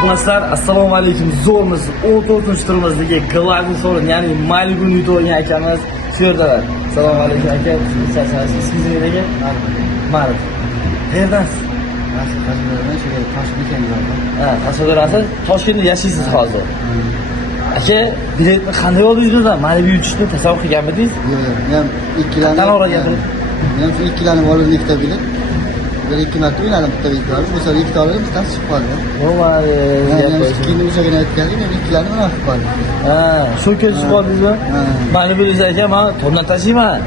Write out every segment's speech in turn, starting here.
Arkadaşlar assalomu alaykum. Zo'rmiz 14-turimizdagi Glavni so'rin, ya'ni Malibu Nuto o'yin akamiz shu yerdalar. Assalomu alaykum aka. Ismingiz nima aka? Ma'ruf. Qayerdansiz? Toshkentdan. Toshkentda yashaysiz hozir. Aka, biletni qanday oldingiz? Malibu uchishni tasavvur qilganmidingiz? Yo'q, men ikkilanib. Qanaqa o'ragansiz? Men ikkilanib oldim ikkita bilet. Bir ikki marta o'ynadim bitta bilet olib, o'sha ikkita oldim, bittasi chiqib qoldi. Normal. Keyin o'shagina aytgandim, men ikkilanib mana qilib qoldim. Shu kelishib qoldingizmi? Malibu aka, men tomdan tashiyman.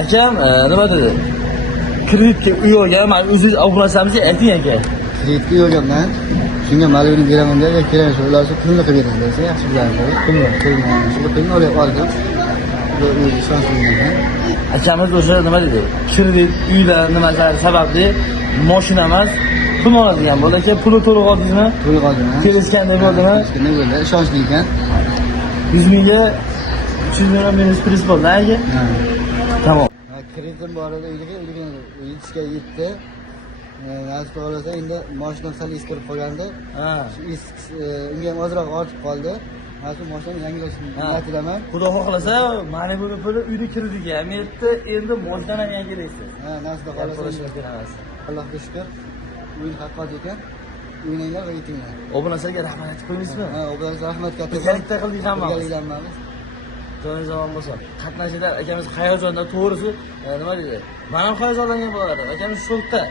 Akam nima dedi? Kreditga uy olgan, men o'zingiz obunasamizga ayting aka. Kreditga uy olganman. Shunga Malibuni beraman deb, kerak shu ular shu pulni qilib beradi desa, yaxshi bilardi. Pulni. Shu pulni oldim. Bu ishonchliman. Akamiz o'sha nima dedi? Kredit, uylar nimalar sababli mashina emas, pul oladigan bo'ldi aka. Pulni to'liq oldingizmi? To'liq oldim. Kelishganda bo'ldimi? Kelishganda bo'ldi. Ishonchli ekan. 100 mingga 300 million minus pris bo'ldi aka. Tamom. Kreditim bor edi, uyga yetishga yetdi. Nasib olsa endi mashina sal eskirib qolganda, unga ham ozroq ortib qoldi. Hozir mashinani yangilashni niyat qilaman. Xudo xohlasa, mana buni puli uyni kirdiga ham yetdi, endi mashinani ham yangilaysiz. Nasib qolsa, Allohga shukr. O'yin haqqot ekan. O'ynanglar va yetinglar. Obunalarga rahmat aytib qo'ymizmi? Obunalarga rahmat katta. Birgalikda qildik hammamiz. Joningiz omon bo'lsin. Qatnashchilar akamiz hayajonda, to'g'risi nima deydi? Men ham hayajonlangan bo'lardim. Akamiz shokda.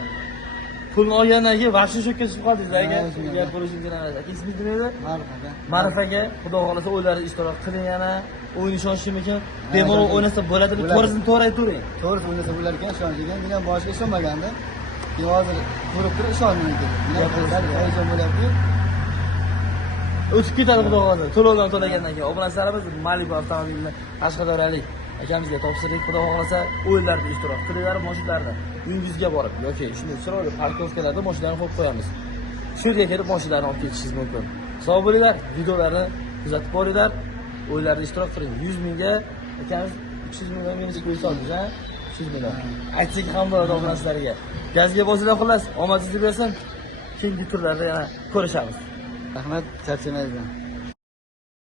Pulni olgandan keyin vaqti shokka tushib qoldingiz aka. Gap bo'lishingiz emas. Aka ismingiz nima edi? Ma'ruf aka. Xudo xohlasa o'yinlarda ishtirok qiling yana. O'yin ishonchimikin. Bemalol o'ynasa bo'ladimi? To'g'risini to'g'ri aytavering. To'g'risi o'ynasa bo'lar ekan, ishonchigan. Men ham boshiga ishonmagandim. Keyin hozir ko'rib turib ishondim. Hayajon bo'lyapti. O'tib ketadi xudo xohlasa. To'lovdan to'lagandan keyin obunachilarimiz Malibu avtomobilini Qashqadaryolik akamizga topshirdik. Xudo xohlasa o'yinlarda ishtirok qilinglar, mashinalarda uyingizga borib yoki shunday chiroyli parkovkalarda mashinalarni qo'yib qo'yamiz. Shu yerga kelib mashinalarni olib ketishingiz mumkin. Sog' bo'linglar, videolarni kuzatib boringlar, o'yinlarda ishtirok qiling. 100 mingga akamiz 300 million minus qo'yib soldik, ha? 300 million. Aytsak ham bo'ladi obunachilarga. Gazga bosinglar xullas, omadingizni bersin. Keyingi turlarda yana ko'rishamiz. Rahmat, charchamayman.